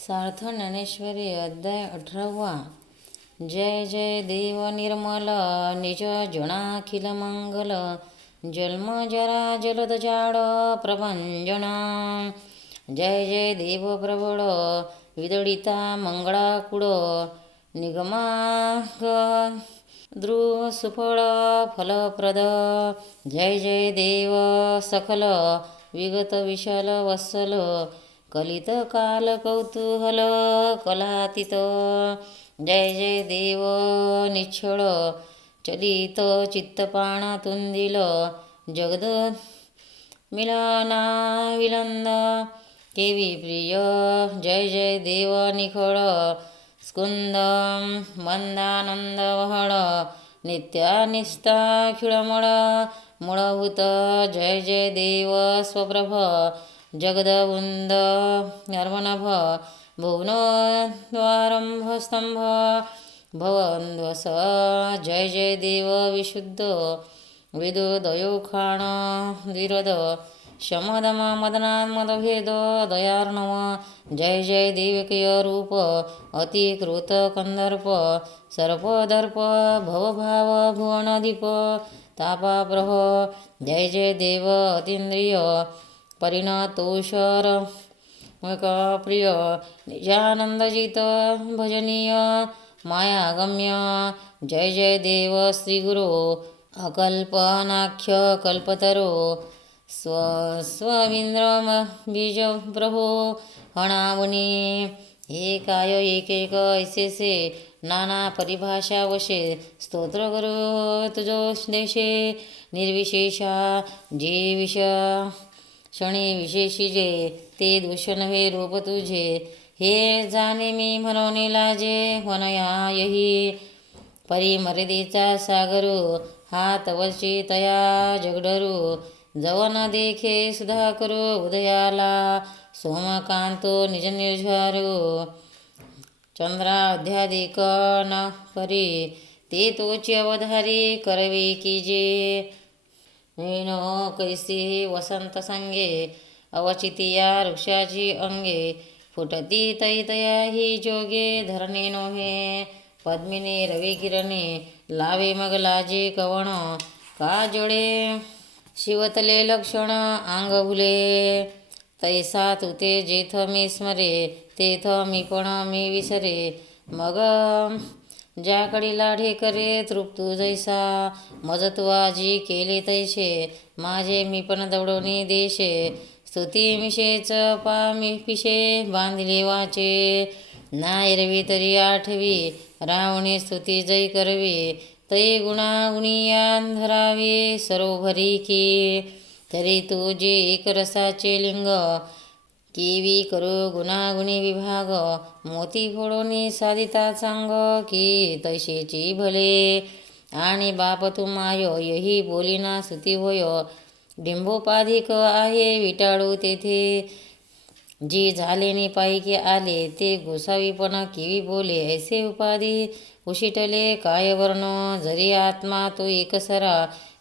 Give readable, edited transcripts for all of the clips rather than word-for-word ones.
सार्थ ज्ञानेश्वरी अध्याय 18. जय जय देव निर्मल निज जनाखिल मंगल जन्म जरा जलद जाड प्रभंजन. जय जय देव प्रबळ विदळिता मंगळाकुळ निगमाग द्रुव सुफळ फलप्रद. जय जय देव सखल विगत विशाल वत्सल कलित काल कौतूहल कलातीत. जय जय देव निच्छळ चलित चित्तपाण तुंदिल जगद मिलना विलंद केवी प्रिय. जय जय देव निखळ स्कुंद मंदानंद वहळ नित्यानिष्ठा खिळमळ मूळभूत. जय जय देव स्वप्रभ जगदवुंद नर्मनभ भुवनोद्वारंभस्तंभ भवन्वस. जय जय देव विशुद्ध विदुदयोखाण द्विरद शमदम मदनान्मदभेद दयार्णव. जय जय देवकीय रूप अतिकृत कंदर्प सर्पदर्प भवभाव भुवनदीप तापाप्रह. जय जय देव अतींद्रिय परिणतोषर प्रिय निजानंदजित भजनीय मायागम्य. जय जय देव श्रीगुरो अकल्पनाख्य कल्पतरो स्वविंद्रम बीज प्रभो हणावनी. हे काय एक ऐसे नाना परिभाषा वशे स्तोत्र करू तुझो देशे निर्विशेषा. जे क्षणी विशेषी जे ते दोष नव्हे रूप तुझे. हे जाणे मी म्हणून लाजे वनया यही परिमर्यादेचा सागरू हात वरची तया जगडरू. जवन देखे सुधा करू उदयाला सोमकांतो निज निर्झारू. चंद्राध्यादिक न करी ते तोची अवधारी करवे की जे. वेणो कैसी वसंत संगे अवचितिया वृक्षाची अंगे फुटती तैतया ही जोगे धरणे नोहे पद्मिनी रविकिरणे लावे मग लाजे कवण का जोडे शिवतले लक्षण अंग भुले. तैसा तुते जेथ मी स्मरे तेथ मी पण मी विसरे मग ज्याकडे लाढे करे तृप्तू जैसा मज तू आजी केले तैसे माझे मी पण दवडवणे देशे. स्तुती मिशेच पामी पिशे बांधिले वाचे नायरवी तरी आठवी रावणे स्तुती जय करवी तै गुणागुणियान धरावे सरोभरी की. तरी तू जे एक रसाचे लिंग केवी करू गुणागुणी विभाग मोती फोडोनी साधिता सांग की तैसेची भले. आणि बाप तू माय यही बोलिना स्तुती होय डिंबोपाधिक आहे विटाळू तेथे. जी झालेनी पायकी आले ते गोसावीपण केवी बोले ऐसे उपाधी उशिटले काय वर्ण. जरी आत्मा तो एकसरा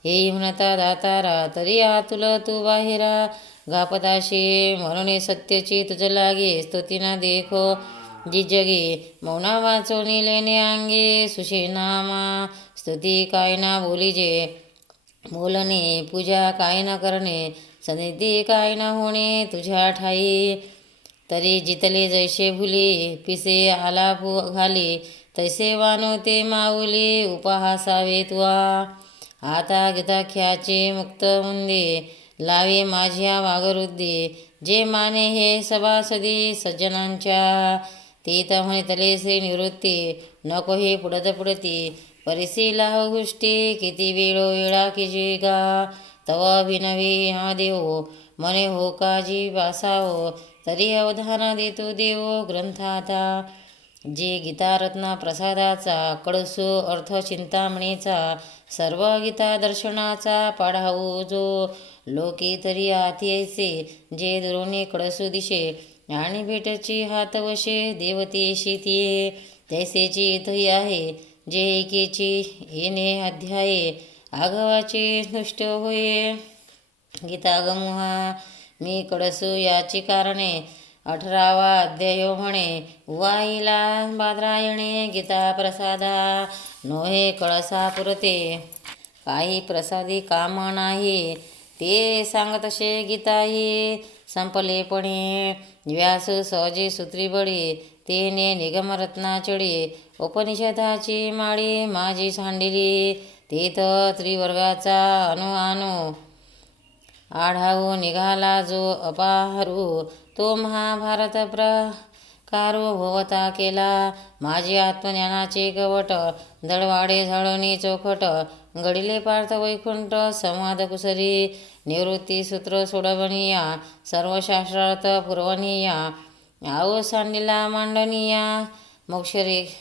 हे म्हणता दातारा तरी आतुल तू बाहेरा घापताशे म्हणून सत्यची तुझ लागे स्तुतीना देखो जी जगे. मौना वाचोनी लेणे अंगे सुशेनामा स्तुती काय ना बोलिजे बोलणे पूजा काय न करणे सनिधी काय न होणे तुझ्या ठाई. तरी जितले जैसे भुली पिसे आलापू घाली तैसे वानो ते माऊली उपहासावे तुआ. आता गीताख्याचे मुक्त मुंदे लावे माझ्या वागरुद्दी जे माने हे सभासदी सज्जनांच्या ते तर म्हणतले से निवृत्ती नको हे पुढत पुढती परिसी लाव गोष्टी किती वेळा की गा तव अभिनवी हा देव मने हो काजी बासावो तरी अवधान देतो देव ग्रंथाता. जे गीतारत्ना प्रसादाचा कडसो अर्थ चिंतामणीचा सर्व गीता दर्शनाचा पाढावो जो लोके तरी आती ऐसे जे दुरोने कडसो दिशे आणि भेटची हात वशे देवतेशी तिये तैसेची इथही आहे जे एकेची येणे अध्याये आघवाचे नष्ट होये. गीतागमुहा मी कडसू याची कारणे 18वा अध्याय म्हणे, वाईला बादरायणे गीता प्रसादा, नोहे कळसा पुरते काही प्रसादी काम नाही, ते सांगतसे गीताही संपलेपणे. व्यास सहजे सूत्री बळी, तेने निगमरत्नाचडी, उपनिषदाची माळी माझी सांडिली, तेथ त्रिवर्गाचा अणु आढावू निघाला जो अपाहरू, तो महाभारत प्रकारो भवता केला, माझे आत्मज्ञानाचे कवट, दळवाडे झाडणी चौखट, घडिले पार्थ वैकुंठ संवाद कुसरी, निवृत्ती सूत्र सोडवणीया, सर्व शास्त्रार्थ पुरवणीया, आहो सांडिला मांडणीया, मोक्षरेखेचा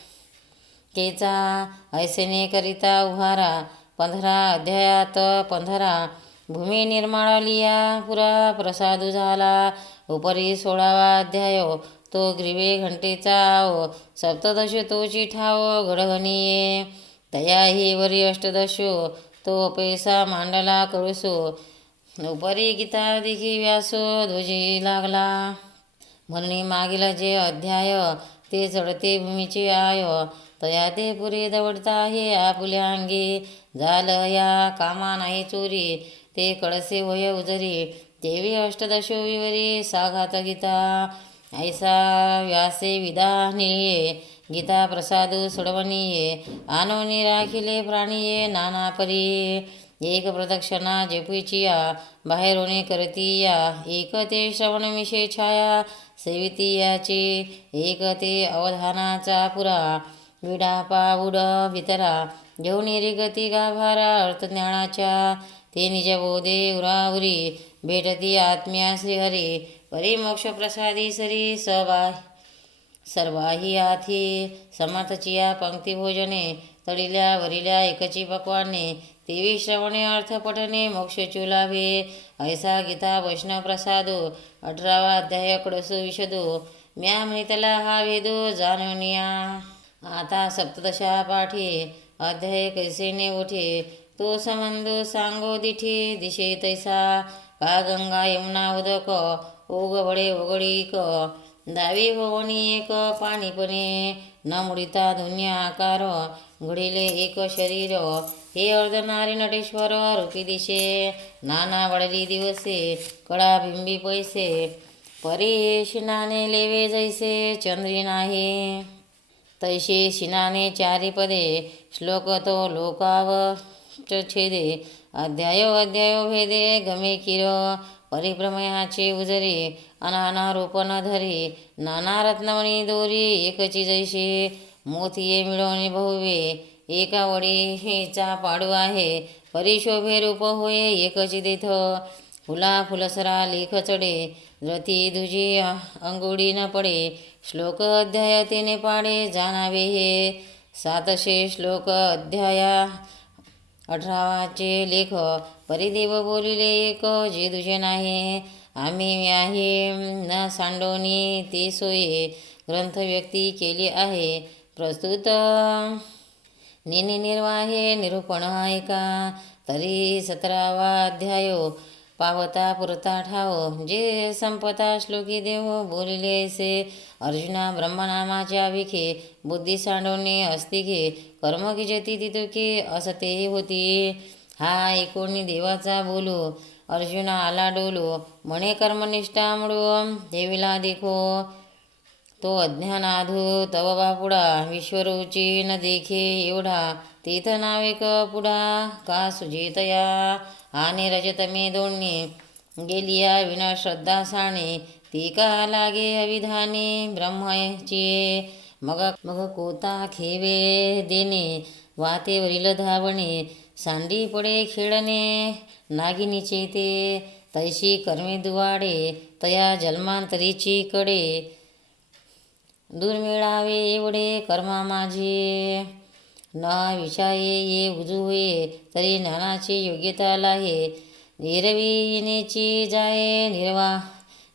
ऐसेने करिता उभारा, 15 अध्यायात 15 भूमी निर्माळलिया पुरा प्रसादू झाला, उपरी 16वा अध्याय तो ग्रीवे घंटेचा आव, सप्तदश तोची ठाव घडघणीये, तयाही वरी अष्टदशो तो पैसा मांडला कळसो, उपरी गीता देखी व्यासो ध्वजी लागला, म्हणून मागील जे अध्याय ते चढते भूमीचे आय, तया ते पुरे दवडता हे आपुल्या अंगी, झालं या कामा नाही चोरी, ते कळसे वय उजरी, देवी अष्टदशो विवरी साघात गीता, ऐसा व्यासे विधानिये, गीता प्रसादू सोडवणीये, आणोनी राखिले प्राणीये नाना परी, एक प्रदक्षिणा जपीचिया, बाहेरोने करतीया, एक ते श्रवणविषय छाया सेवितीयाची, एक ते अवधानाचा पुरा, विडा पाऊड भितरा, घेऊन रिगती गाभारा अर्थज्ञानाच्या, ते निजबोधे उरावरी, भेटती आत्म्या श्रीहरी, परी मोक्ष प्रसादी सरी सर्वाही आथी, समर्थचिया पंक्ती भोजने, तळिल्या वरिल्या एकची पक्वाने, तेवी श्रवणे अर्थ पठने मोक्ष चुलाभे, ऐसा गीता वैष्णव प्रसादो, 18वा अध्याय कडसो विशदो, म्या म्हणितला हा वेदो जाणवनिया, आता सप्तदशा पाठी, अध्याय कैसेने ओठे, तो संबंधो सांगो दिठी, दिशे तैसा का गंगा यमुना उदक, ओग वडे ओगळीक, दावी भवनी एक पाणीपणे, न मुडिता धुन्य आकार, घडिले एक शरीर, हे अर्धनारी नटेश्वर रूपी दिशे, नाना वडली दिवसे, कडा बिंबी पैसे, परी शिनाने लेवे जैसे चंद्री नाही, तैशी शिनाने चारी पदे, श्लोक तो लोकाव छेदे, अध्यायो भेदे गमे किर, परिप्रमयाचे उजरी, अनाना रूपन धरी, नाना रत्नमणी दोरी एकची जैशी, मोतिये मिळवणे बहुवे, एका वडी हेचा पाडू आहे, परिशोभे रूप होय एकची देथ, फुला फुलसरा लेख चढे, रती दुजी अंगुडी न पडे, श्लोक अध्याय तिने पाडे जाणावे हे, 700 श्लोक अध्याया 18वाचे लेख, परिदेव बोलिले एक जे दुजे नाही, आम्ही आहे न सांडोनी ते सोये, ग्रंथ व्यक्ती केली आहे, प्रस्तुत निर्वाहे निरूपण ऐका, तरी 17वा अध्याय पावता पुरता ठाव, जे संपता श्लोकी देव बोलिले से, अर्जुना ब्रह्मनामाच्या विखे, बुद्धी सांडवणे अस्तिके, कर्म की जती तितुके असते होती, हा एकोणी देवाचा बोलू, अर्जुना आला डोलू, म्हणे कर्मनिष्ठा मुळू, देवीला देखो, तो अज्ञानाधू तव बापुडा, विश्वरूची न देखे एवढा, तीथ नाविक पुढा का सुजेतया, आणि रजत मे दोन्ही, गेलिया विना श्रद्धा साणे, ती का लागे अविधानी ब्रह्मची, मग कोता खेवे देणे, वातेवरील धावणे, सांडी पडे खेळणे, नागिनीचे ते, तैशी कर्मे दुवाडे, तया जन्मांतरीची कडे, दुर्मिळावे एवढे कर्मा माझे, न विषाये ये उजू होये, तरी ज्ञानाची योग्यता लाहे, निरवी येण्याची जाये निर्वा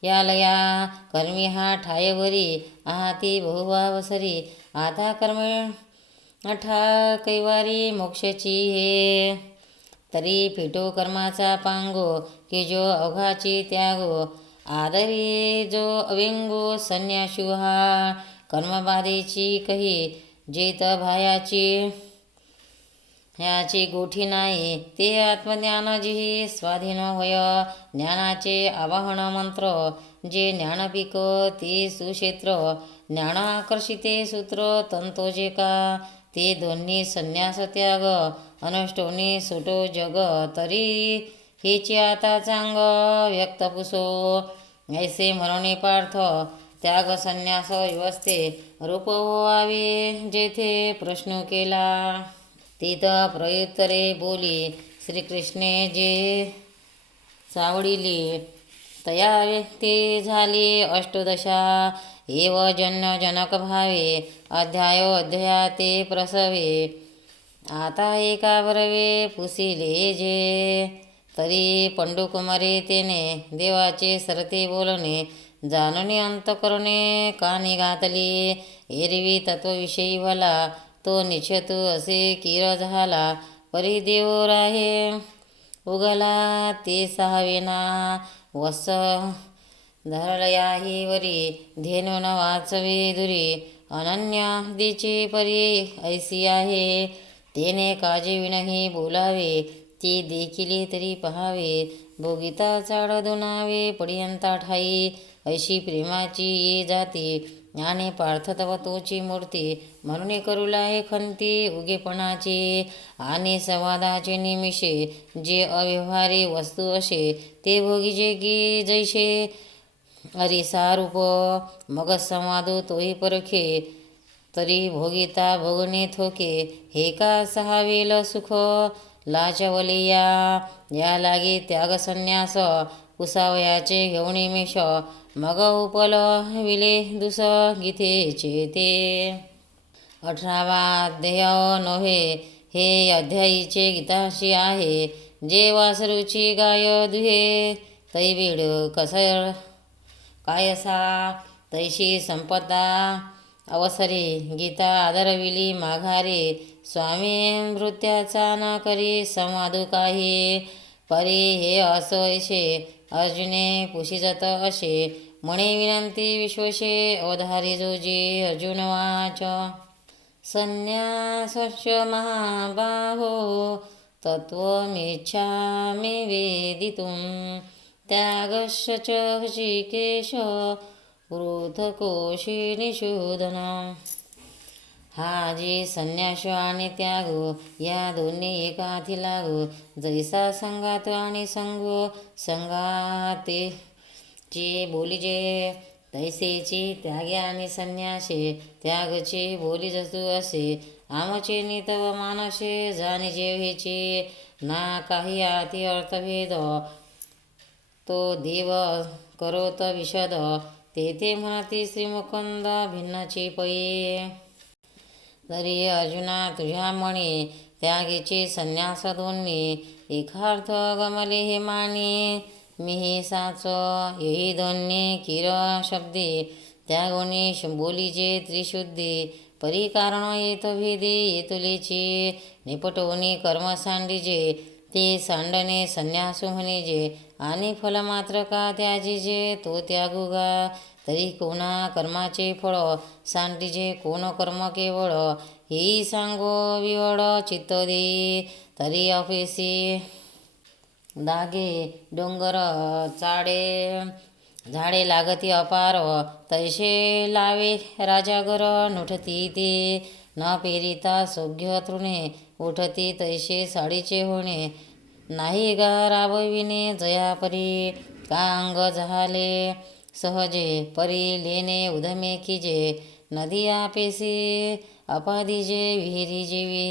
यालया, कर्मी हा ठायवरी, आहाती बहुवावसरी, आता कर्मे ठा कैवारी मोक्षची हे, तरी फिटो कर्माचा पांगो, की जो अवघाची त्यागो, आदरी जो अव्यंगो संन्यासु हा कर्मबाधेची कही जेत भायाची ह्याची गोठी नाही ते आत्मज्ञान जिही स्वाधीन होय ज्ञानाचे आवाहन मंत्र जे ज्ञानपिक ते सुक्षेत्र ज्ञान आकर्षिते सूत्र तंतो जे का ते दोन्ही संन्यास त्याग अनुष्टोनी सुटो जग तरी हेची आता चांग व्यक्त पुसो ऐसे म्हणून पार्थ त्याग संन्यास व्यवस्थे रूप व्हावे जेथे प्रश्न केला तिथं प्रयुत्तरे बोली श्रीकृष्णे जे सावडिली तया व्यक्ती झाली अष्टदशा एव जन्य जनक भावे अध्याया ते प्रसवे आता एका बरवे पुसिले जे तरी पंडुकुमारी तेने देवाचे सरते बोलणे जाणून अंतकरणे कानी घातली एरवी तत्वविषयी भला तो निश्चतू असे किर झाला परी देव राहे उगला ते सहावेना वस धरलयाही वरी धेनु न वाचवे दुरी अनन्य दिचे परी ऐसी आहे तेने काजे विनही बोलावे ती देखिले तरी पहावे भोगिता चाड दुनावे पडियंता ठाई ऐशी प्रेमाची ये जाती आणि पार्थ तव तोची मूर्ती म्हणून करूला हे खंती उगेपणाची आणि संवादाचे निमिषे जे अव्यवहारी वस्तू असे ते भोगीचे की जैसे अरिसारूप मग संवादो तोही परखे तरी भोगिता भोगणे थोके हे का सहावेल सुख लाचवलिया या लागे त्याग संन्यास कुसावयाचे घेऊन मेष मग उपल विले दुस गीतेचे ते 18वा अध्याय नव्हे हे अध्यायीचे गीताशी आहे जे वासरूची गाय दुहे तै बीड कसर कायसा तैशी संपदा अवसरे गीता आदरविली माघारे स्वामी मृत्याचा न करी संवादू काही परी हे असैसे अर्जुने पुशिजत असे म्हणे विनंती विश्वशे अवधारी जोजी अर्जुन वाच संन्यासस्य महाबाहो तत्त्वमिच्छामि वेदितुं त्यागस्य च हृषीकेश पृथकोशी निषूदन हा जी संन्यास आणि त्याग या दोन्ही एकाथी लागू जैसा संगात आणि संगाते ची बोलीजे तैसेची त्यागे आणि संन्यासे त्यागची बोली जसू असे आमचे नितव मानसे जाणी जेव्हेची ना काही आती अर्थभेद तो देव करोत विशद तेथे म्हणती श्रीमुकुंद भिन्नची पै तरी अर्जुना तुझ्या म्हणे त्यागेचे संन्यास दोन्ही एकार्थ गमले हे माने मी साच यही दोन्ही किर शब्दे त्यागोनी बोलीजे त्रिशुद्धी परी कारण येत भेदी येतुलेची निपटवणी कर्म सांडीजे ते सांडणे संन्यासू म्हणेजे आणि फल मात्र का त्याजीजे तो त्यागुगा तरी कोणा कर्माचे फळ सांडीजे कोण कर्म केवळ ही सांगो विवड चित्त दे तरी अपेसी दागे डोंगर चाडे झाडे लागती अपार तैसे लावे राजागर नुठती ते न पेरिता सौघ्य तृणे उठती तैसे साडीचे होणे नाही गा राबविणे जयापरी का अंग झाले सहजे परी लेणे उधमे कीजे नदी आपेसी अपादिजे विहिरी जीवे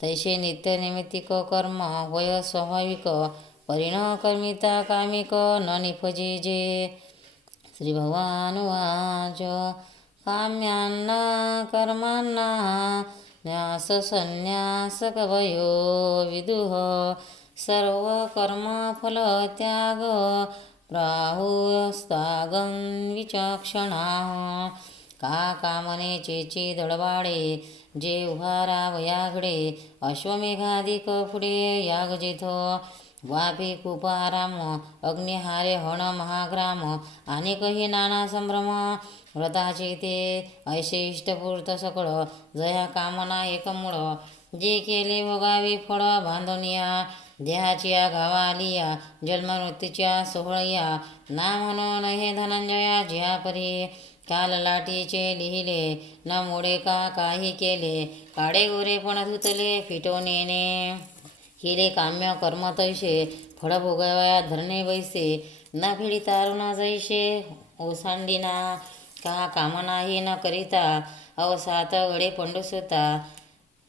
तैसे नित्यनैमित्तिक कर्म वय स्वाभाविक परिणकर्मिता कामिक न निपजेजे श्री भगवान वाच काम्यांना कर्मांना न्यास संन्यास कवयो विदुह सर्व कर्म फल त्याग प्राहुस्तागं विचक्षणा का कामने चेची दडवाडे जे उभारा वयाघडे अश्वमेघाधिक पुढे याग जेथ वापी खूप आराम अग्निहारे हण महाग्राम अनेकही नाना संभ्रम व्रताचे ते ऐसे इष्टपूर्त सकळ जया कामना एकमूळ जे केले भोगावे फळ बांधनिया देहाच्या गावा आलिया जन्ममृत्यूच्या सोहळया ना म्हणून हे धनंजया जिया परी काल लाटीचे लिहिले न मोडे का काही केले काडे गोरे पण धुतले फिटवणेने केले काम्य कर्म तैसे फळ भोगावया धरणे बैसे न फिडी तारुण जैसे ओसांडिना का कामनाही न करिता अवसात गडे पंडुसुता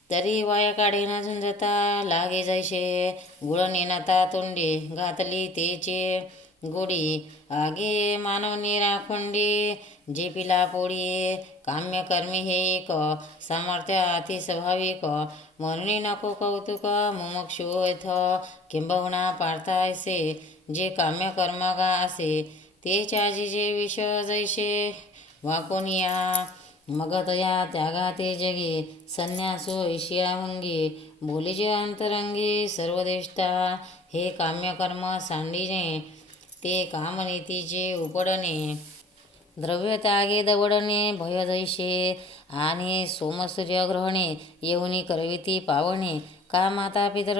तरी वाया काढे न झुंजता लागे जैसे गुळ नेनता तोंडी घातली तेचे गोडी आगे मानवनी राखोंडी जे पिला पोळी काम्य कर्मी हे एक सामर्थ्य अति स्वाभाविक म्हणून नको कौतुक मुमुक्षुथ किंबहुना पार्थायसे जे काम्य कर्मगा असे ते चाजी जे विष जैसे वाकोनिया मग तया त्यागा ते जगी संन्यासो ईशियाभंगी बोलीजे अंतरंगी सर्वदेष्टा हे काम्यकर्म सांडिने ते कामनीतीचे उपडणे द्रव्य त्यागे दवडणे भय जैसे आणि सोमसूर्यग्रहणे येऊनी करविती पावणे का माता पितर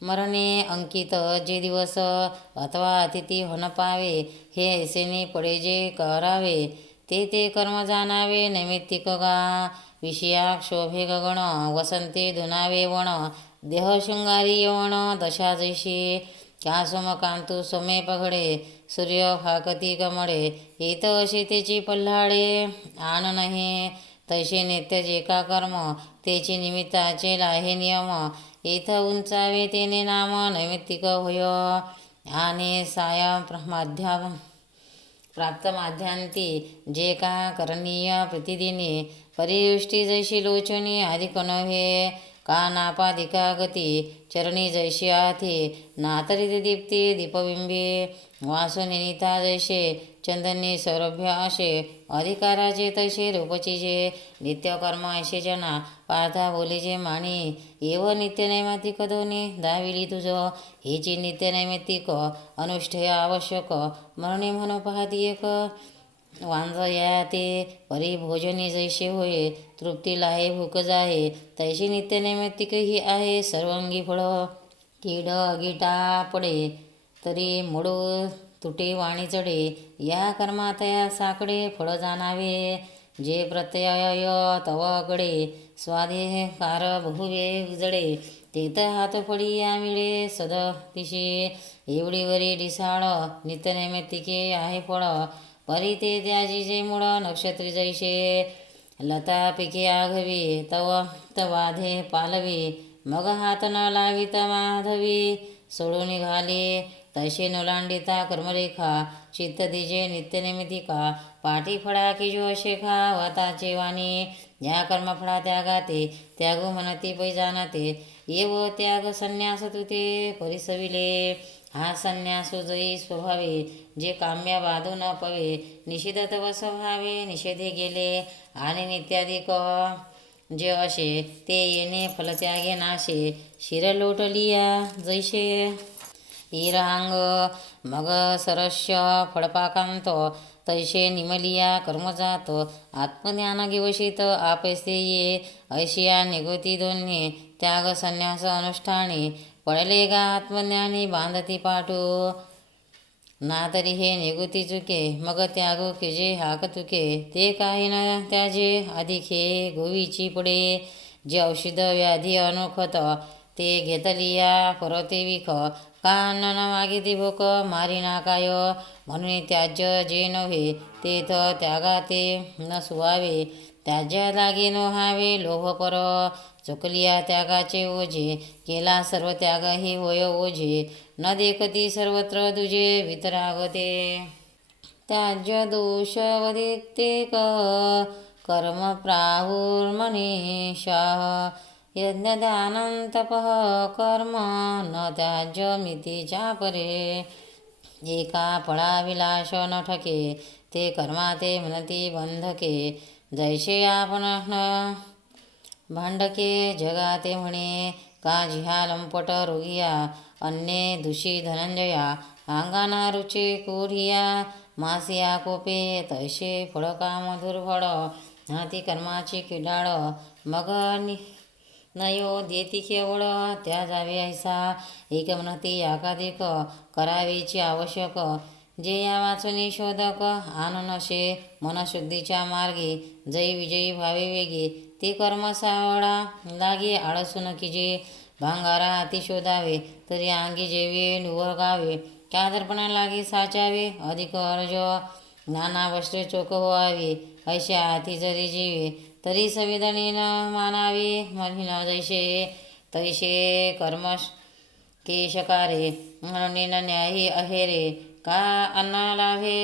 मरणे अंकित जे दिवस अथवा अतिथी होन पावे हे ऐसेने पडे जे करावे ते कर्म जाणावे नैमित्तिक गा विषयाक शोभे गगन वसंते धुनावे वण देह शृंगारी यवण दशा जैशी का सोमकांतू सोमे पघडे सूर्य फाकती कमळे येत अशी तेची पल्हाळे आन नहे तैसे नित्य जे का कर्म तेची निमित्ताचे लाहे नियम येथ उंचावे तेने नाम नैमित्तिक होय आणि साया प्राप्त माध्यांती जे का करणीय प्रतिदिनी परिवृष्टी जैशी लोचनी अधिक नव्हे का नापादिका गती चरणी जैशी आथे नातरी दीप्ती दीपबिंबी वासुनिता जैसे चंदनी सौरभ्य असे अधिकाराचे तैसे रूपचिजे नित्यकर्म ऐसे जना पार्था बोलीजे माणी एव नित्यनैमित्तिक दोन्ही दाविली तुझ हेची नित्यनैमित्तिक अनुष्ठेय आवश्यक मरणे म्हणून पाहती एक वांजया ते परिभोजनी जैसे होय तृप्तीला आहे भूक जाहे तैशी नित्यनैमित्तिक ही आहे सर्वांगी फळ कीड गीटा पडे तरी मोडू तुटे वाणी चढे या कर्मातया साकडे फळ जाणावे जे प्रत्यय तवकडे स्वाधिकार बहुवे जडे तेथ हात फळी या मिळे सदतिशी एवढीवरी डिसाळ नित्यनैमित्तिके आहे फळ परी ते त्याजी जे मूळ नक्षत्री जैसे लता पिके आघवी तवाधे पालवी मग हात न लावित माधवी सोडून निघाले तैसे नोलांडिता कर्मरेखा चित्त दिजे नित्यनैमित्तिका पाठी फळा की जो शेखा वाताचे वाणी या कर्मफळा त्यागाते त्यागो म्हणती पै जाणते येव त्याग संन्यास तुते परिसविले हा संन्यासो जई स्वभावे जे काम्य बाधू न पवे निषिधत व स्वभावे निषेधे गेले आणि नित्याधिक जे असे ते येणे फलत्यागे नाशे शिर लोटलिया जैसे इरांग मग सरस्य फळपाकांत तैसे निमलिया कर्मजात आत्मज्ञान गिवशित आपैसे ये ऐशिया निगोती दोन्ही त्याग संन्यास अनुष्ठानी पडले गा आत्मज्ञानी बांधती पाठू ना तरी हे निगुती चुके मग त्यागो केजे हाक तुके ते काही न त्याजे अधिके गोवीची पडे जे औषध व्याधी अनुखत ते घेतलिया परते विख का न मागिती भोक मारी नाकाय म्हणून त्याज्य जे नव्हे तेथ त्यागाते न सुवावे त्याज्या लागे नोहावे लोभपर चुकलिया त्यागाचे ओझे केला सर्व त्याग ही होय ओझे न देखती सर्वत्र तुझे वितरागते त्याज्य दोष वदित्ते कर्म प्राहुर्मनीषा यज्ञदानं तपः कर्म न त्याज्य मितीच्या परे एका फळा विलास न ठके ते कर्मा ते म्हणती बंधके जैसे आपण भांडके जगाते म्हणे का जिहा लंपट रोगिया अन्ये दुषी धनंजया अंगाना रुचे कोढिया मासिया कोपे तैसे फळकाम दुर्फळ हाती कर्माची किडाळ मग नयो देती केवळ त्या जावे ऐसा एक म्हणती एकाधिक करावेची आवश्यक जे या वाचुनी शोधक आन नशे मनशुद्धीच्या मार्गे जय विजयी व्हावे वेगे ते कर्म सावळा लागे आळसून की जे भांगारा हाती शोधावे तरी अंगी जेवे निवर्गावे कादरपणा लागे साचावे अधिक अर्ज नाना वस्त्रे चोख व्हावे ऐशा हाती जरी जीवे तरी संविधानी न मानावे महिन जैसे तैसे कर्म केशकारे म्हणून न्यायी अहेरे का अन्ना लाभे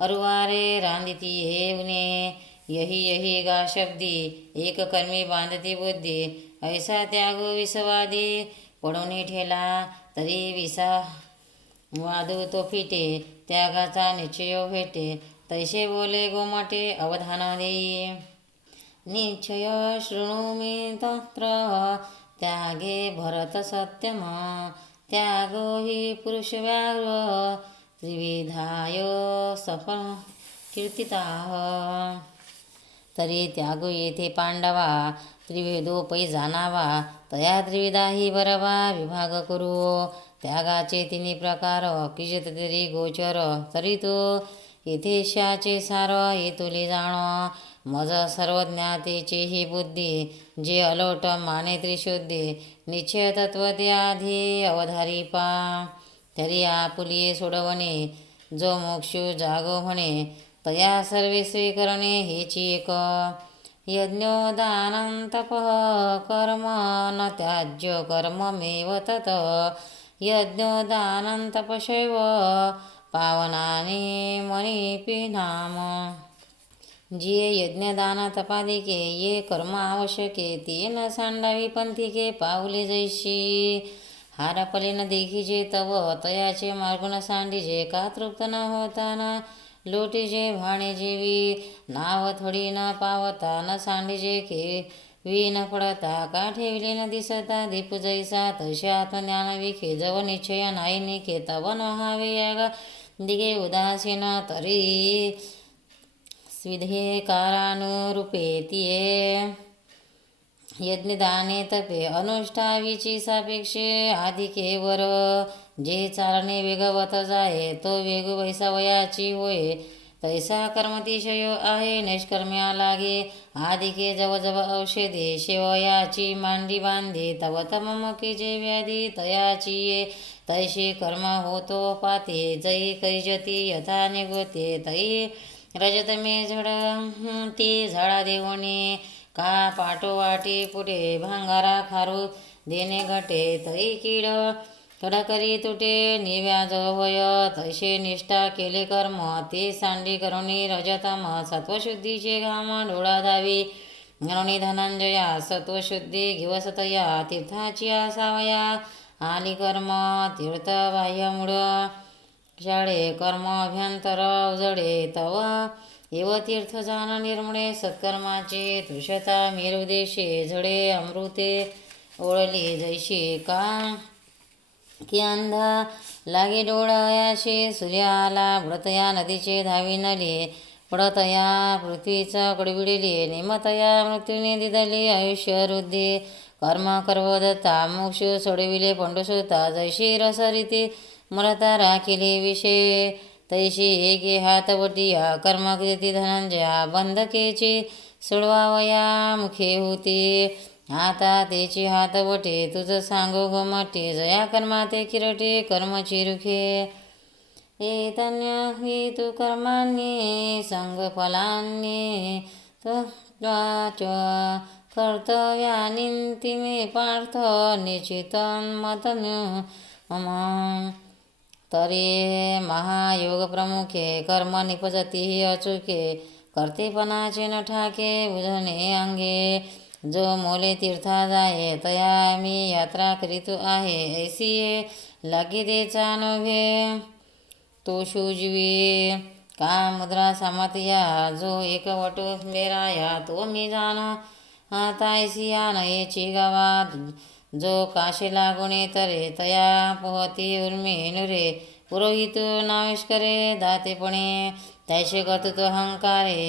अरुवारे रांदिती हे उने यही गा शब्दी एक कर्मी बांधती बुद्धी ऐसा त्याग विसवादी पडून ठेला तरी विसा वादू तो फिटे त्यागाचा निश्चय भेटे तैसे बोले गोमाटे अवधान देई निश्चय शृणु मे तत्र त्यागे भरत सत्यम त्यागो हि पुरुष व्याघ्र त्रिविधाय सफल कीर्तिताः तरी त्यागो येथे पांडवा त्रिवेदोपै जाणावा तया त्रिविधाही बरवा विभाग करू त्यागाचे तिन्ही प्रकार किजित तरी गोचर तरी तो येथे शाचे सार येतुले जाण मज सर्वज्ञातेचे ही बुद्धी जे अलोट माने त्रिशुद्धी निश्चय तत्व आधी अवधारी पा तरी आपुलिये सोडवणे जो मोक्षु जागो म्हणे तया सर्वे स्वीकरणे हेची एक यज्ञोदानं तपः कर्म न त्याज्य कर्ममेव तत् यज्ञोदानं तपशैव पावनानि मनीपि नाम जिये यज्ञदान तपादिके ये कर्म आवश्यके ते न सांडावी पंथिके पाऊले जैशी हारापले न देखीजे तव तयाचे मार्गुण सांडीजे का तृप्त न होताना लोटीजे भाणे जेवी नाव थोडी न पावता न सांडीजे केवी न पडता का ठेवले न दिसता दीप जैसा तसे आत्मज्ञान विखे जव निश्चय नाही निखे तव न हावे यागा दिगे उदासीन तरी स्विधे कारानुरूपे तिये यज्ञदाने तपे अनुष्ठावीची सापेक्षे आधिकेवर जे चालणे वेगवत जाये तो वेग वैसा वयाची होय तैसा कर्मतिशय आहे निष्कर्म्या लागे आधिके जवजव औषधे शेवयाची मांडी बांधे तव तममके जे व्याधी तयाची ये तैसे कर्म होतो पाते जै कैजती यथा निगोते तै रजत मे झड ते झाडा देवणे का पाटो वाटे पुढे भांगारा खारू देणे घटे तै कीड कडकरी तुटे निव्याज होय तैसे निष्ठा केले कर्म ते सांडी करुणी रजतम सत्वशुद्धीचे घाम डोळा धावी म्हणून धनंजया सत्वशुद्धी घेवसतया तीर्थाची आसावया आली कर्म तीर्थ बाह्यमुळ शाळे कर्म अभ्यंतर उजडे तव एव तीर्थ जान निर्मळे सत्कर्माचे तुषता मेरुदेशे झडे अमृते ओळली जैशी का की अंधा लागे डोळयाशे सूर्य आला बुडतया नदीचे धावी नले पडतया पृथ्वीचा कडविडिले निमतया मृत्यूने दिदले आयुष्य रुद्धे कर्म करवदत्ता मोक्ष सोडविले पंडुसुता जैशी रसरिते मरता राखिले विषय तैशी एके हातवटिया कर्मकृती धनंजया बंधकेची सोडवावया मुखे होती आता तेची हातवटे तुझ सांगो गोमटे जया कर्माते किरटे कर्मची रुखे एतन्य हि तु कर्माण्ये संगफलान्ये तत्वाच कर्तव्यानीति मे पार्थ निश्चितं मतनु मम तरी महायोग प्रमुखे कर्म निपजती अचुके कर्तेपणाचे न ठाके बुझणे अंगे जो मोले तीर्था जाये तया मी यात्रा करीत आहे ऐसी लागी देचा नव्हे तो शुजवी का मुद्रा सामतया जो एकवट बेराया तो मी जाण आता ऐसी या नयेची गावात जो काशी लागुने तरे तया पोहती उर्मी नुरे पुरोहित नाविष्करे दातेपणे तैसे कर्तृत्व अहंकारे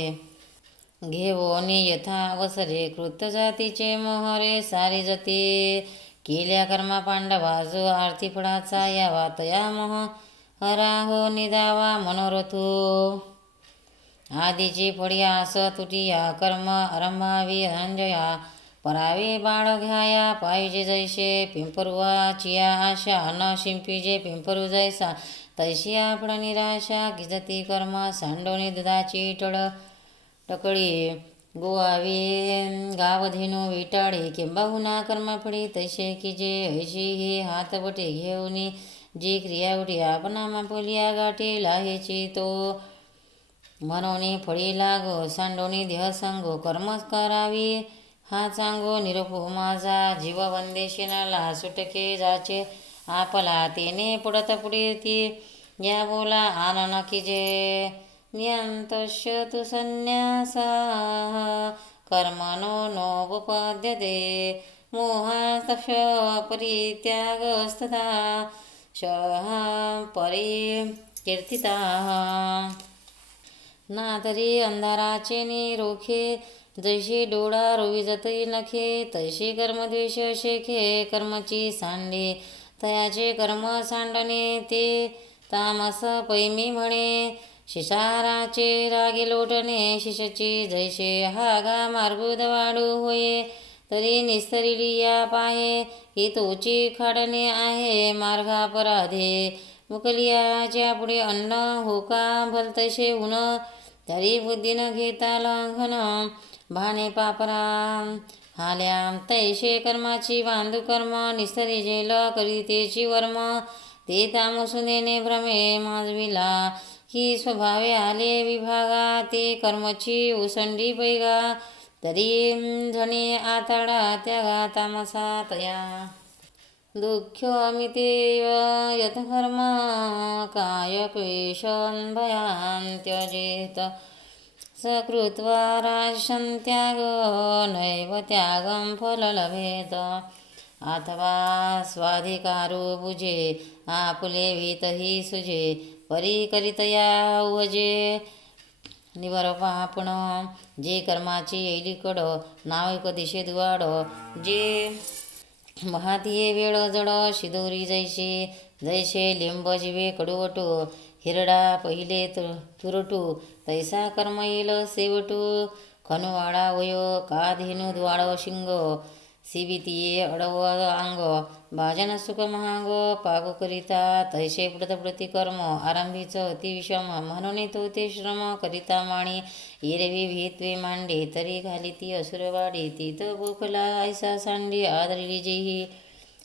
घेवोनी यथा अवसरे कृत जातीचे मोहरे सारी जती केल्या कर्मा पांडवा जो आरती फळाचा यावा तया मोह हराहो निदावा मनोरथो आधीची फळियास तुटिया कर्म आरंभावी धनंजया परावे बाळ घ्याया पाहिजे जैसे पिंपरुवाचिया आशा न शिंपीजे पिंपरू जैसा तैशी आपण निराशा गिजती कर्म सांडोनी दुधाची टकळी गोवावी गावधेनु विटाळी किंबहुना कर्मफळी तैसे की जे ऐशी हे हातबटे घेऊनी जी क्रिया उठी आपणा मापोलिया गाठी लाहेची तो मनोनी फळी लागो सांडोनी देह सांगो कर्मच करावी हा चांगो निरोपो माझा जीव वंदेशिनाला सुटके जाचे आपला तेने पुढत पुढे ती या बोला आनन की जे नियंतस्य तु संन्यासा कर्मणो नोपपद्यते मोहास्तक्ष परित्यागस्तथा शः परिकीर्तिताः ना तरी अंधाराचे निरोखे जैसे डोळा रोविजतई नखे तैसे कर्मद्वेष शेखे कर्मची सांडे तयाचे कर्म सांडणे ते तामस पैमी म्हणे शिशाराचे रागे लोटणे शिषची जैसे हागा मार्गुद वाढू होये तरी निस्तरिलिया पाहे ही तोची खाडणे आहे मार्गापराधे मुकलियाच्या पुढे अन्न होका भलतसे हुन तरी बुद्धी न घेता लंघन भाणे पापरा हाल्या तैसे कर्माची बांधू कर्म निस्तरी जेल करितेची वर्म ते तामसुनेने भ्रमे माजविला की स्वभावे आले विभागा ते कर्मची उसंडी पैगा तरी झणे आताडा त्यागा तामसा तया दुःख्यमितेव यतकर्म कायक्लेशं भयान् त्यजेत सकृत्वा राजसंत्याग नैव त्यागं फललभेत अथवा स्वाधिकारो बुजे आपुले भीतही सुजे परिकरितया उवजे निवरपापण जे कर्माची येलीकड नाविक दिशे दुवाड जे महातिये वेळ जड शिदोरी जैसे जैसे लिंब जिवे कडवटू हिरडा पहिले तुरटू तैसा कर्म येल सेवटू खनुवाडा वयो का धेनु द्वाळ शिंग सिबितिये अडव अंग भाजन सुख महाग पागो करिता तैसे प्रति कर्म आरंभीच अतिविषम म्हणून तो ते श्रम करिता माणी एरवी भीत्वे मांडे तरी घाली ती असुरवाडी ती तो गोखला ऐसा सांडी आदरली जेही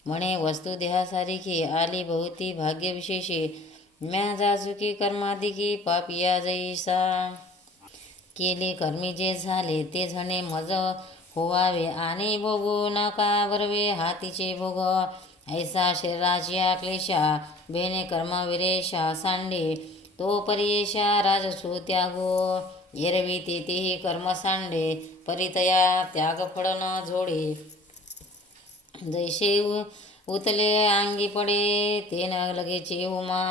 म्हणे वस्तू देहासारिखी आली बहुती भाग्यविशेषी म्या जाचुकी कर्माधिकी पापिया जैसा केले कर्मी जे झाले ते झणे मज होवावे आणि भोगू नका बरवे हातीचे भोग ऐसा शरीराच्या क्लेशा बेने कर्मविरेशा सांडे तो परियेशा राजसो त्यागो एरवी तेही कर्म सांडे परितया त्याग फळ न जोडे जैसे उतले अंगी पडे ते न लगेचे उमा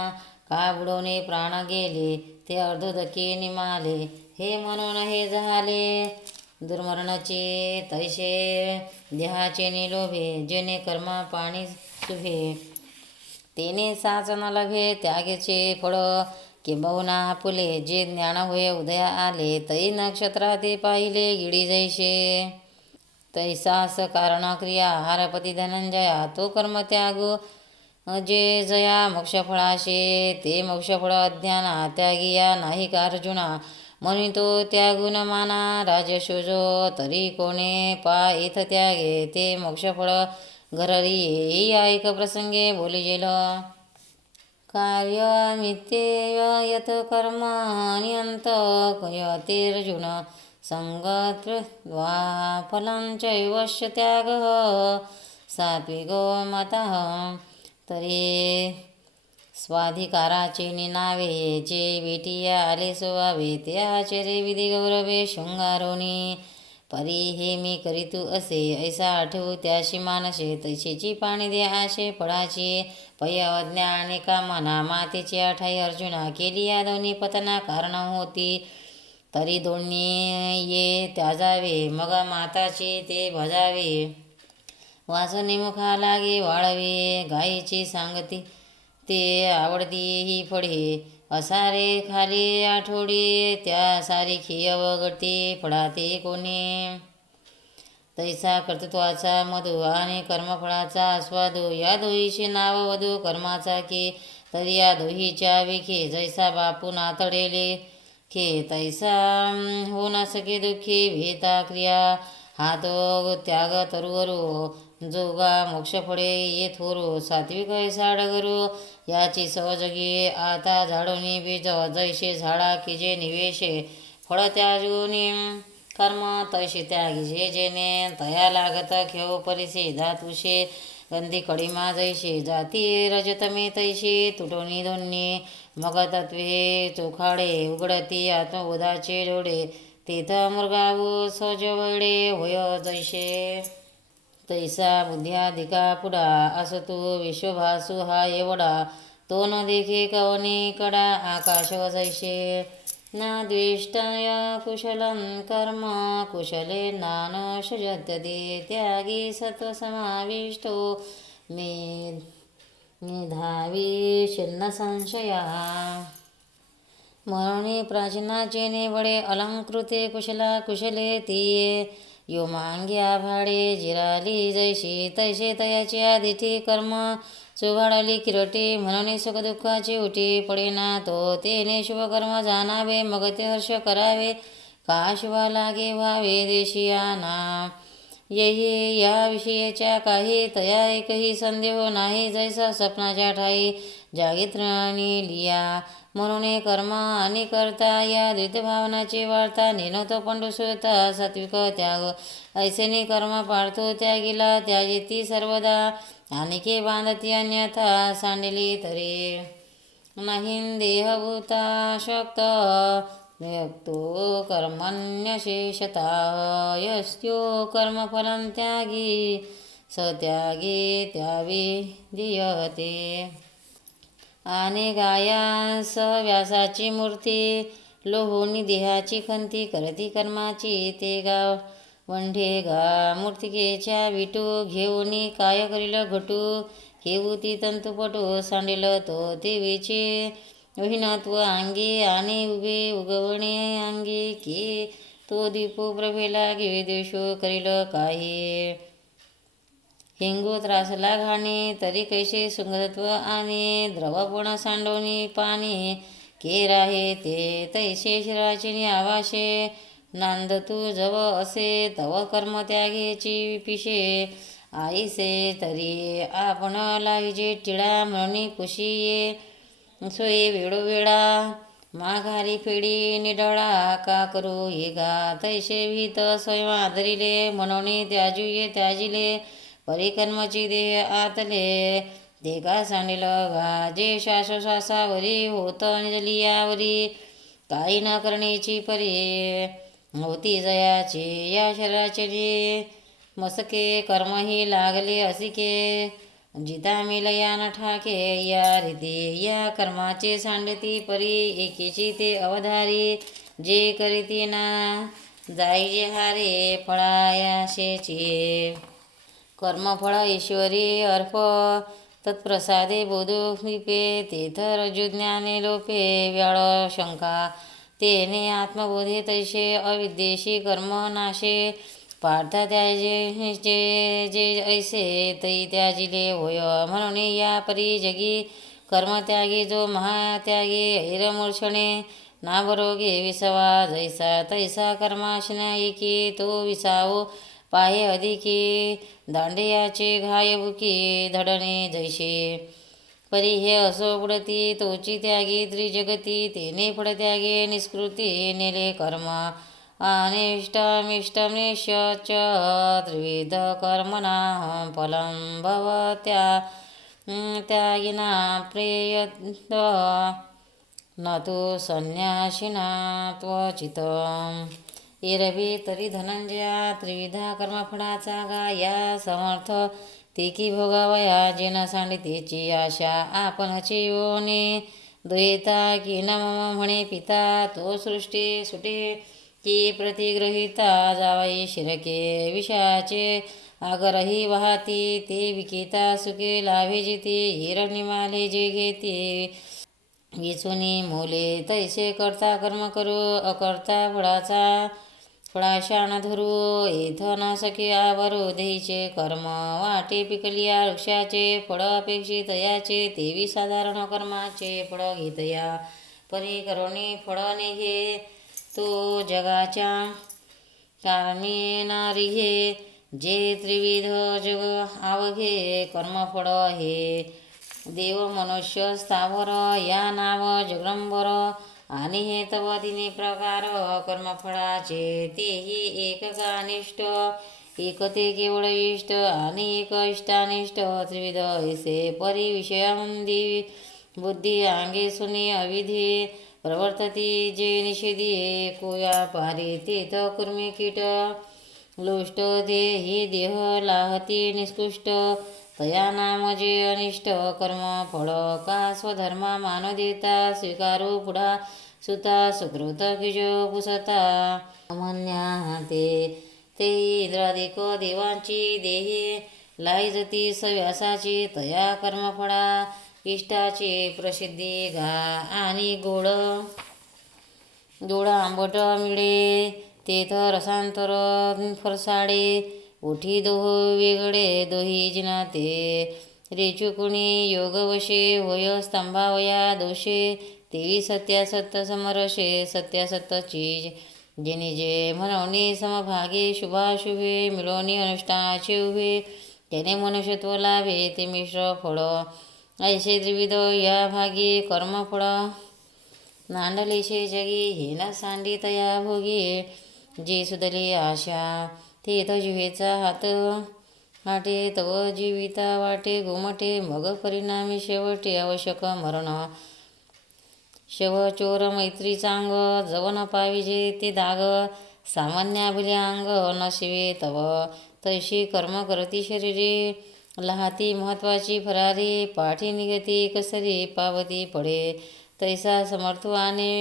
का बुडवणे प्राण गेले ते अर्धोदके निमाले हे म्हणून हे झाले दुर्मरणाचे तैसे देहाचे निलोभे जेने कर्मा पाणी सुभे तेने साच न लभे त्यागेचे फळ किंबहुना फुले जे ज्ञान होय उदया आले तै नक्षत्रा ते पाहिले गिडी जैसे तैसास कारण क्रिया हारपती धनंजया तो कर्म त्यागो जे जया मोक्षफळाशे ते मोक्षफळ अज्ञाना त्यागिया नाही का अर्जुना म्हणून तो त्यागुण माना राजशोजो तरी कोणे पायथ त्यागे ते मोक्षफळ घररी येई ऐक प्रसंगे बोलिजेल कार्यमित्येव यत कर्म नियंत कयतेर्जुन संगत्वा फलं चैवश्य त्यागः सात्विको मतः तरी स्वाधिकाराचे निनावे जे बेटिया आले सोवावे ते आचरे विधी गौरवे शृंगारोनी परी हे मी करीतू असे ऐसा आठवू त्याशी मानसे तैशीची पाणी दे आशे फळाची पै अज्ञा आणि कामना मातेची आठाई अर्जुना केली या दोन्ही पतना कारण होती तरी दोन्ही ये त्याजावे मग माताची ते भजावे वासने मुखा लागे वाळवे गायीची सांगती ते आवडती ही फळे असारे खाली आठवडी त्या सारीखी अवघडते फळाते कोणी तैसा कर्तृत्वाचा मधु आणि कर्मफळाचा आस्वाद या दोहीचे नाव वधू कर्माचा के तरी या दोहीच्या विखे जैसा बापू नातडेले खे तैसा हो न सके दुःखी भेता क्रिया हात त्याग तरुवरू जोगा मोक्ष फळे ये थोरू सात्विक ऐसा डगरू याची सहजगी आता झाडोनी बीज जैसे झाडा की जे निवेशे फळ त्याजूनी कर्म तैसे त्यागी जे जेने तया लागत खेव परिसे धातुषे गंधी कडिमा जैसे जाती रजतमे तैसे तुटोनी दोन्ही मग तत्वे चोखाडे उघडती आत्मबोधाचे डोळे तेथ मृगावू सोजवळे होय जैसे तैसा बुद्ध्याधिका पुढा असतू विश्वभासू हा एवढा तो न देखे कवनी कडा आकाश जैसे ना द्वेष्टाय कुशलं कर्म कुशले नानशजत्यते त्यागी सत्वसमाविष्टो मेधावी शिन्न संशया मरणे प्राचीनाचे नेवळे अलंकृते कुशला कुशले तिये यो मांग्या भाडे जिराली जैशी तैसे तयाची आदिठी कर्म चुघाडली किरटी म्हणून सुखदुःखाची उठी पडेना तो तेने शुभकर्म जाणावे मग ते हर्ष करावे का शुभा लागे व्हावे देशियाना येही या विषयाच्या काही तया एकही संदेह नाही जैसा स्वप्नाच्या ठाई जागीत्राणी लिया म्हणून कर्म आणि करता या द्वितीय भावनाची वार्ता नेनतो पंडुसुता सात्विक त्याग ऐसेने कर्म पाळतो त्यागीला त्याजिती सर्वदा आणिके बांधती अन्यथा सांडली तरी नाही देहभूता शक्त व्यक्तो कर्मण्यशेषता यस्यो कर्मफलं त्यागी सत्यागी त्यावी दियते आणि गायास व्यासाची मूर्ती लोहोनी देहाची खंती करती कर्माची ते गाव वंढे गा मूर्तिकेच्या विटू घेऊनी काय करील घटू घेऊ ती तंतुपटू सांडिल तो देवीचे विहीनत्व अंगी आणि उभे उगवणे अंगी की तो दीपो प्रभेला घेवे देशो करील काही हिंगू त्रासला घाणी तरी कैसे सुगंधत्व आणि द्रवपण सांडवणी पाणी के राहे ते तैसे शिराचिनी आवाशे नांद तू जव असे तव कर्म त्यागेची पिशे आईसे तरी आपण लागिजे टिळा म्हणून पुशिये सोये वेळोवेळा माघारी फेडी निडळा का करू ये गा तैसे भीत स्वयं आदरिले म्हणून त्याजुये त्याजिले परिकर्मची देह आतले ते का सांडिल गा जे श्वासोश्वासावरी होत निजलियावरी काही न करण्याची परी होती जयाचे या शरीराचे मसके कर्मही लागले असिके जिता मिलया न ठाके या रीती या कर्माचे सांडती परी एकेची ते अवधारी जे करीती ना जाईजे हारे फळायाशेचे कर्मफळ ईश्वरी अर्प तत्प्रसादे बोधोपे तेथ रजुज्ञाने लोपे व्याळ शंका तेने आत्मबोधे तैसे अविद्येशी कर्म नाशे पार्था त्याजे जे ऐसे तै त्याजिले होय म्हणून या परी जगी कर्मत्यागी जो महात्यागी ऐरमूर्छणे नाबरोगे विसवा जैसा तैसा कर्माशना एकी तो विसावो पाहे अधिकी दांडियाचे घायबुकी धडणे जैसे परी हे असो पुढती तोची त्यागी त्रिजगती तेने फडत्यागे निष्कृती नेले कर्म अनिष्टमिष्टमेश त्रिविध कर्मणा फलं भवत्या त्यागिना प्रेयत न तु संन्यासिना त्वचित एरवी तरी धनंजया त्रिविधा कर्मफळाचा गा या समर्थ ते की भोगावया जेना सांडितेची आशा आपणची योने द्वैता की न मम म्हणे पिता तो सृष्टी सुटे की प्रतिग्रहिता जावाई शिरके विषयाचे आगरही वाहती ते विकिता सुखे लाभे जिते हिरण्यमाले जे घेते विचुनी मोले तैसे करता कर्म करू अकर्ता फळाशा न धरू येथ न सखे आवरो देईचे कर्म वाटे पिकलिया वृक्षाचे फळ अपेक्षित याचे तेवी साधारण कर्माचे फळ घेतया परी करुणी फळ निघे तो जगाच्या कारणे नारी हे जे त्रिविध जग आवघे कर्मफळ हे देव मनुष्य स्थावर या नाव जगदंबर आणि हे तव तिने प्रकार कर्मफळाचे तेही एक कानिष्ठ एक ते केवळ इष्ट आणि एक इष्टानिष्ट त्रिविध ऐसे परी विषयामंदी बुद्धी अंगे सुनी अविधी प्रवर्तती जे निषेधी कोया पारी तेथ कुर्मी कीट लुष्ट ते ही देह लाहती निष्कृष्ट तया नाम जे अनिष्ट कर्म फळ का स्वधर्मा मान देता स्वीकारो पुढा सुता सुकृत किजो पुसता म्हणण्या ते इंद्रादिक देवांची देहे लाईजती सव्यासाची तया कर्मफळा इष्टाची प्रसिद्धी गा आणि गोड आंबट मिळे तेथ रसांतर फरसाडे उठी दोह वेगळे दोही जिनाते रेचुकुणी योगवशे होय स्तंभावया दोषे तेवी सत्यासत्त समरसे सत्यासत्त चीज जिनी जे म्हणून समभागे शुभाशुभे मिळवणी अनुष्ठानाचे उभे त्याने मनुष्यत्व लाभे ते मिश्र फळ ऐसे त्रिविध या भागी कर्मफळ नांडलेशे जगी हे न सांडी तया भोगी जे सुदली आशा तेथ जिवेचा हात वाटे तव जीविता वाटे घुमटे मग परिणामी शेवटे आवश्यक मरण शव चोर मैत्री चांग जवन पाविजे ते दाग सामान्य अंग न शिवे तव तैशी कर्म करती शरीरे लहाती महत्वाची फरारी पाठी निगती कसरी पावती पडे तैसा समर्थवाने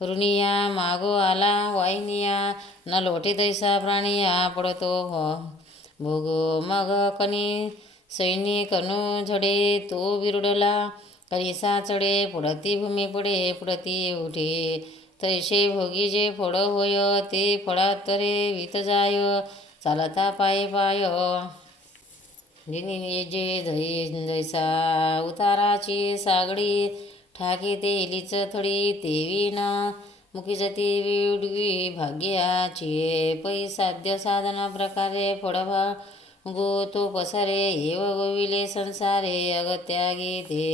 ऋणिया मागो आला वाहिनिया न लोटे तैसा प्राणिया पडतो भोगो मग कनी सैनिक झडे तो विरुडला करिसा चढे पुढती भूमी पडे पुढती उठे तैसे भोगी जे फळ होय ते फळातरे वित जाय चालता पाय जिनी जे जैसा उताराची सागडी ठाके ते इलीच थडी तेवी न मुखी जती विडवी भाग्याची पै साध्य साधन प्रकारे फळभा गो तो पसरे एव गोविले संसारे अगत्यागी ते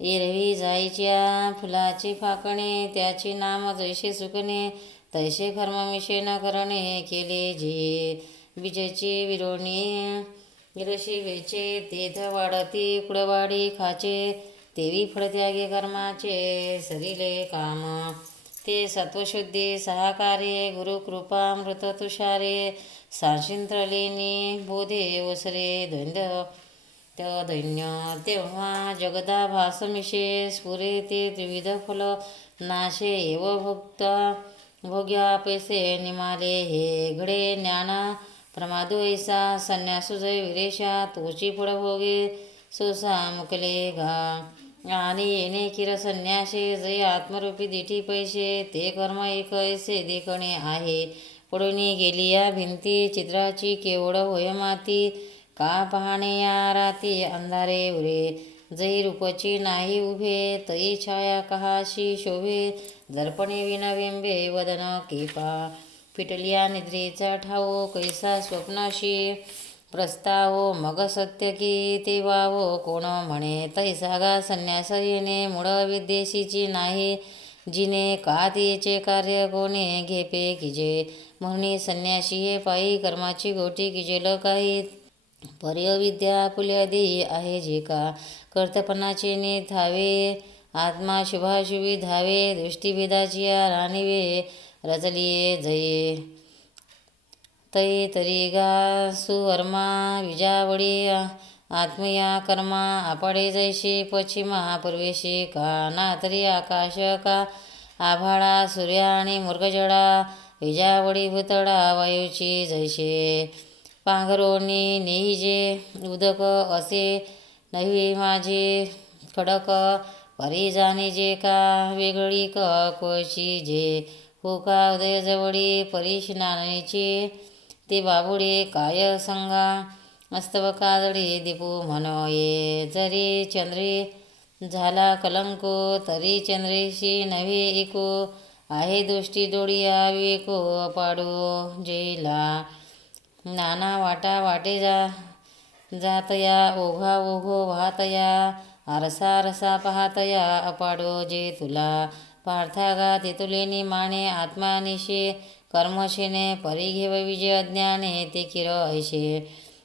एरवी जायच्या फुलाची फाकणे त्याचे नाम जैसे सुकणे तैसे कर्ममिशे न करणे केले जे बीजेची विरोणी गिरशी वेचे तेथ वाढती कुडवाडी खाचे तेवी फळत्यागे कर्माचे सरिले काम ते सत्वशुद्धी सहाकार्ये गुरुकृपामृत तुषारे सांशिंत्रलेनी बोधे वसरे दैन्य तेव्हा जगदा भासमिशे स्फुरे ते त्रिविध फल नाशे एव भक्त भोग्या पैसे निमाले हे घडे ज्ञाना प्रमादो ऐसा संन्यासु जय विरेशा तोची फळ भोगे सोसा मुकले गा आणि येणे किर संन्यासे जय आत्मरूपी दिठी पैसे ते कर्म एक ऐसे देखणे आहे पडून गेली या भिंती चित्राची केवळ होय माती का पाहणे या राती अंधारे उरे जै रूपची नाही उभे तई छाया कहाशी शोभे दर्पणे विनविंबे वदन केपा फिटलिया निद्रेचा ठावो कैसा स्वप्नाशी प्रस्तावो मग सत्य की ते वावो कोण म्हणे तैसा गा संन्यास येणे मूळ विद्येशीची नाही जिने का तिचे कार्य कोणे घेपे किजे म्हणून संन्यासी हे पायी कर्माची गोटी किजेल काही पर्यविद्या पुल्यादी आहे जे का कर्तपणाचे ने धावे आत्मा शुभाशुभी धावे दृष्टीभेदाची राणीवे रचलिये जये तै तरी गा सुवर्मा विजावडी आत्मया कर्मा आपडे जैसे पश्चिमा पूर्वेशी का ना तरी आकाश का आभाळा सूर्य आणि मृगजळा विजावडी भूतळा वायूची जैसे पांघरोणी नेईजे उदक असे नव्हे माझे खडक परी जाणे जे का वेगळी कोळशी जे हो का उदय जवळी परीश नाण्याचे ते बाबुडे काय संगा मस्तव काजळी दीपू म्हणोये जरी चंद्रे झाला कलंको तरी चंद्रेशी नव्हे एको आहे दृष्टी डोळिया विवेको पाडो जेला नाना वाटा वाटे जातया ओघा ओघो वाहतया आरसा रसा पाहतया अपाडो जे तुला पार्थागा तेतुलेनी माने आत्मानिशे कर्मशेने परी घेव विजय अज्ञाने ते किर ऐशे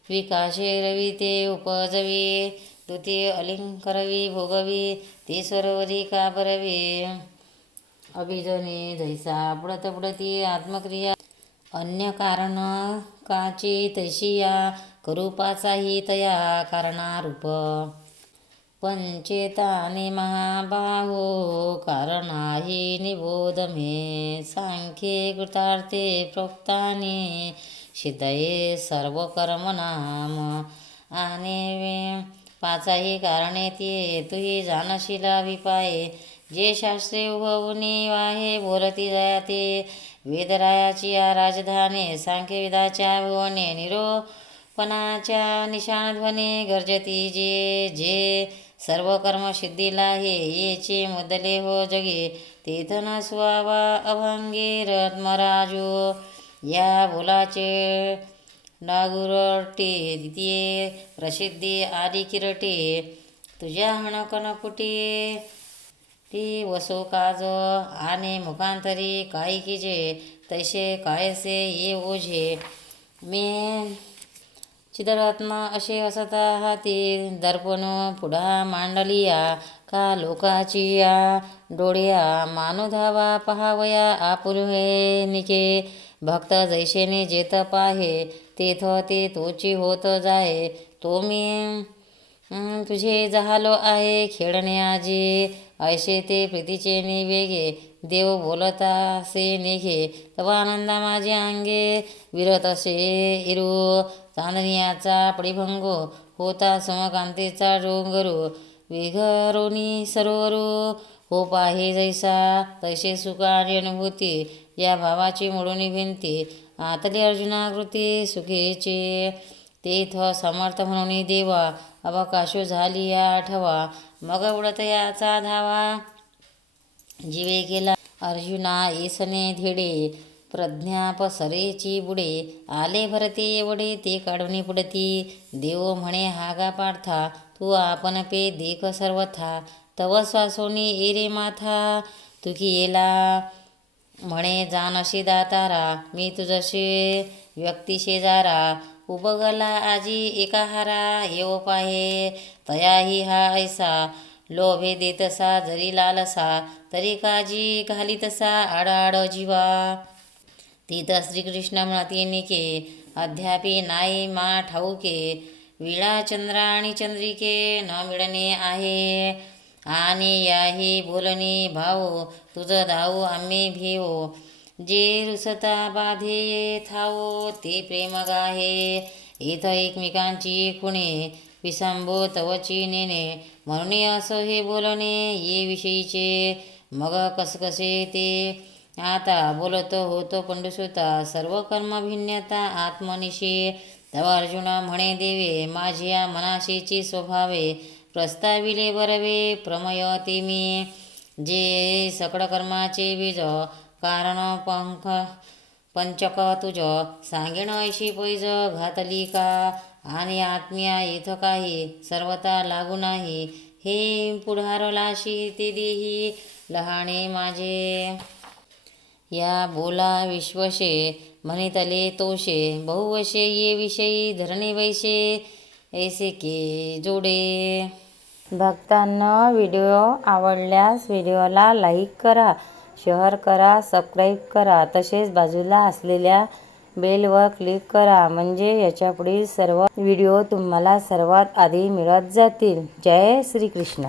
विकाशे रवी ते उपजवी द्वितीय अलिंकरवी भोगवी ते सरोवरी का बरवी अभिजने जैसा बुडत बुडती आत्मक्रिया अन्य कारण काची तैशिया करूपाचाही तया कारणारूप पंचेताने महाबाहो कारणाही निबोध मे सांख्ये कृतार्थे प्रोक्ताने सिद्धये सर्व कर्मनाम आणि पाचाही कारणे ते तुही जानशिला विपाये जे शास्त्रे उभवुनी वाहे बोलती जाते वेदरायाची या राजधाने सांख्यविदाच्या भुवने निरोपणाच्या निशाणध्वने गर्जती जे सर्व कर्म सिद्धीला हे येचे मुदले हो जगे तेथन स्वावा अभंगे रत्मराजो या बोलाचे नागुरटे द्वितीये प्रसिद्धी आदी किरटे तुझ्या हणकनपुटी ती वसो काज आणि मुखांतरी काही किजे तैसे कायसे ये ओझे मी चिदरत्न असे असता हाती दर्पण पुढा मांडलिया का लोकाची या डोळ्या मानुधावा पहावया आपुलहे निके भक्त जैसेने जेत पाहे तेथ ते तोची होत जाय तो मी तुझे जहालो आहे खेळणे आजी ऐसे ते प्रीतीचे निवेगे देव बोलता से निघे तवा आनंदा माझे अंगे विरत असे इरू चांदनियाचा पडिभंगो होता समकांतेचा डोंगरू विघरोनी सरोवरू हो पाहे जैसा तैसे सुख आणि अनुभूती या भावाची मोडून भिंती आतली अर्जुनाकृती सुखीचे तेथ समर्थ म्हणून देवा अवकाशो झाली या आठवा मग उडत याचा धावा जीवे केला अर्जुना येसने धेडे प्रज्ञापसरेची बुडे आले भरते एवढे ते काढून पुडती देव म्हणे हागा पार्था तू आपण पे देख सर्वथा तव श्वासोनी एरे माथा तुकी येला म्हणे जानशी दातारा मी तुझसे व्यक्ती शेजारा उबगला आजी एकाहारा येव पाहे तयाही हा ऐसा लोभे देतसा जरी लालसा तरी काजी घालितसा आडाड जीवा तीत श्रीकृष्ण म्हणती निके अद्यापि नाही मा ठाऊके विळा चंद्रा आणि चंद्रिके न मिळणे आहे आणि याही बोलणी भाऊ तुझ धाऊ आम्ही भिवो जे रुसता बाधे थावो ते प्रेम गाहे इथं एकमेकांची खुणे विसंबो तवची नेणे म्हणून असं हे बोलणे ये विषयीचे मग कसकसे ते आता बोलत होतो पंडुसुता सर्व कर्मभिन्नता आत्मनिशी तव अर्जुन म्हणे देवे माझ्या मनाशीची स्वभावे प्रस्ताविले बरवे प्रमयते मी जे सकळ कर्माचे बीज कारण पंचक तुझ सांगेण ऐशी पैज घातली का आणि आत्म्या इथ काही सर्वता लागू नाही हे पुढारलाशी ते देही लहाणे माझे या बोला विश्वशे म्हणितले तोषे बहुवशे ये विषयी धरणे वैशे ऐसे के जोडे. भक्तांनो व्हिडिओ आवडल्यास व्हिडिओला लाईक करा, शेअर करा, सबस्क्राईब करा. तसेच बाजूला असलेल्या बेलवर क्लिक करा म्हणजे याच्यापुढील सर्व व्हिडिओ तुम्हाला सर्वात आधी मिळत जातील. जय श्री कृष्ण.